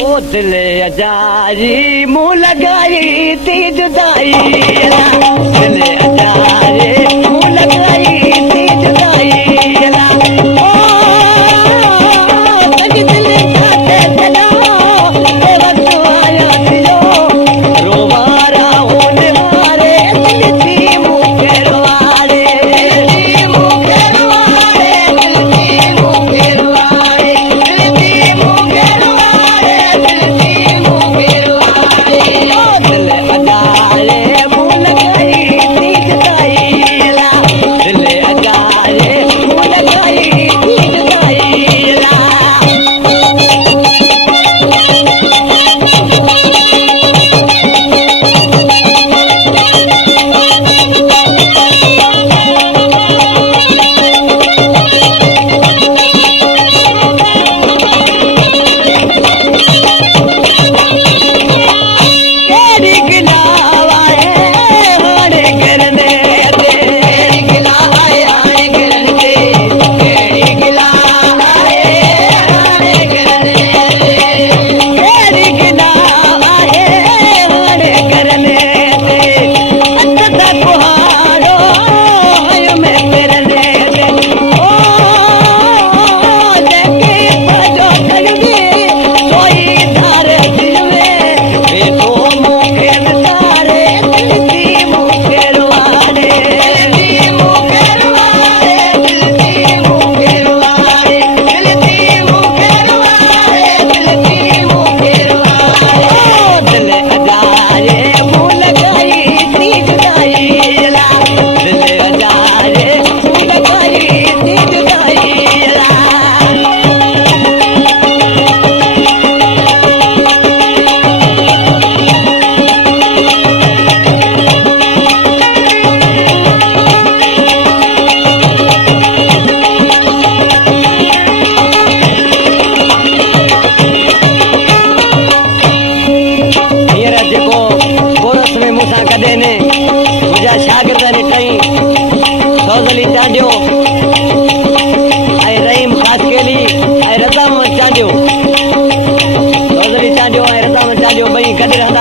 ओ दिल अजारी मुँह लगाई थी जुदाई दिल अजारे मुँह लगाई थी जुदाई ओ सज दिल जाते चलो ए वक्त आया थियो रोवारा होने वाले दिल थी मुँह के रवाड़े दिल थी मुँह के रवाड़े दिल थी मुँह के रवाड़े दिल थी मुँह के रवाड़े दिल थी मुँह के रवाड़े ओ दिल अजारे मुँह लगाई थी जुदाई दिल अजारे मुँह लगाई थी जुदाई केड़ी गिलावा है हाणे करने दे केड़ी गिलावा है हाणे करने दे केड़ी गिलावा है हाणे करने दे केड़ी गिलावा है हाणे करने दे अत तक कुहाड़ो है मैं करने दे ओ जेके भजो चलदी सोई धार दिल में बेटो मुखे सारे दिल थी मुखे रवाड़े दिल थी मुखे रवाड़े दिल थी मुखे रवाड़े दिल थी मुखे रवाड़े दिल थी मुखे रवाड़े ओ दिल अजारे मुँह लगाई थी जुदाई दिल अजारे मुँह लगाई थी जुदाई हींअर जेको कोरस में मूंसां कढे ने मुंहिंजा शागिर्दनि टई फौज़ली चांडियो ऐं रहीम ख़ासकेली ऐं रज़ामत चांडियो फौज़ली चांडियो ऐं रज़ामत चांडियो ॿई गॾु रहंदा